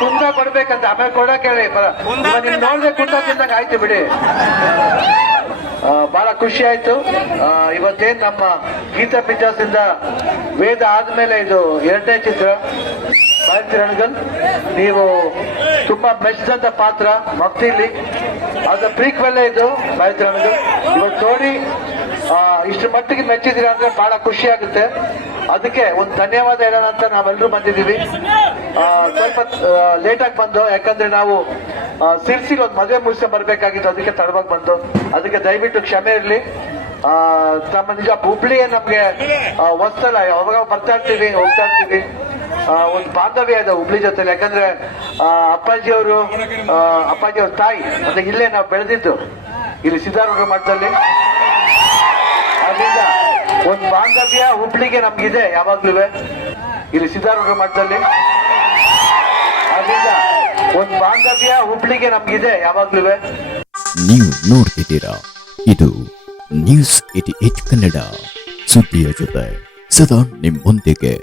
ಕುಂದ ಕೊಡ್ಬೇಕಂತ ಆಮೇಲೆ ಕೊಡಕ್ ಹೇಳಿ ನಿಮ್ ನೋಡ್ದೆ ಕುಂದ ತಿಂದಂಗ ಆಯ್ತು ಬಿಡಿ. ಬಹಳ ಖುಷಿ ಆಯ್ತು. ಇವತ್ತೇನ್ ನಮ್ಮ ಗೀತಾ ಪಿಕ್ಚರ್ಸ್ ಇಂದ ವೇದ ಆದ್ಮೇಲೆ ಇದು 2ನೇ ಚಿತ್ರ ಗಾಯತ್ರಿ ಅಣಗಲ್. ನೀವು ತುಂಬಾ ಮೆಚ್ಚಿದಂತ ಪಾತ್ರ ಭಕ್ತಿಲಿ, ಅದ ಪ್ರೀಕ್ವೆಲ್ಲೇ ಇದು ಗಾಯತ್ರಿ ಅಣಗಲ್. ಇವತ್ತು ನೋಡಿ ಇಷ್ಟು ಮಟ್ಟಿಗೆ ಮೆಚ್ಚಿದ್ದೀರಾ ಅಂದ್ರೆ ಬಹಳ ಖುಷಿ ಆಗುತ್ತೆ. ಅದಕ್ಕೆ ಒಂದು ಧನ್ಯವಾದ ಹೇಳೋಣ ಅಂತ ನಾವೆಲ್ಲರೂ ಬಂದಿದ್ದೀವಿ. ಸ್ವಲ್ಪ ಲೇಟ್ ಆಗಿ ಬಂದು, ಯಾಕಂದ್ರೆ ನಾವು ಸಿರ್ಸಿಗೆ ಒಂದು ಮದುವೆ ಮುಗಿಸ್ಕೊಂಡು ಬರ್ಬೇಕಾಗಿತ್ತು, ಅದಕ್ಕೆ ತಡವಾಗಿ ಬಂದು. ಅದಕ್ಕೆ ದಯವಿಟ್ಟು ಕ್ಷಮೆ ಇರಲಿ. ತಮ್ಮ ನಿಜ ಹುಬ್ಳಿಯೇ ನಮ್ಗೆ ಹೊಸ್ತಲ್ಲ, ಯಾವಾಗ ಬರ್ತಾ ಇರ್ತೀವಿ ಹೋಗ್ತಾ ಇರ್ತೀವಿ. ಒಂದು ಬಾಂಧವ್ಯ ಇದೆ ಹುಬ್ಳಿ ಜೊತೆಲಿ. ಯಾಕಂದ್ರೆ ಅಪ್ಪಾಜಿ ಅವ್ರ ತಾಯಿ ಅಂದ್ರೆ ಇಲ್ಲೇ ನಾವು ಬೆಳೆದಿದ್ದು ಇಲ್ಲಿ ಸಿದ್ದಾರೂಢ ಮಠದಲ್ಲಿ. ಅದರಿಂದ ಒಂದು ಬಾಂಧವ್ಯ ಹುಬ್ಳಿಗೆ ನಮ್ಗಿದೆ ಯಾವಾಗ್ಲೂ ಇಲ್ಲಿ ಸಿದ್ದಾರೂಢ ಮಠದಲ್ಲಿ. ಅದರಿಂದ ಒಂದು ಬಾಂಧವ್ಯ ಹುಬ್ಳಿಗೆ ನಮ್ಗಿದೆ ಯಾವಾಗ್ಲೂ. ನೀವು ನೋಡ್ತಿದ್ದೀರಾ, ಇದು ನ್ಯೂಸ್ 88 ಕನ್ನಡ, ಸುದ್ದಿಯ ಜೊತೆ ಸದಾ ನಿಮ್ಮೊಂದಿಗೆ.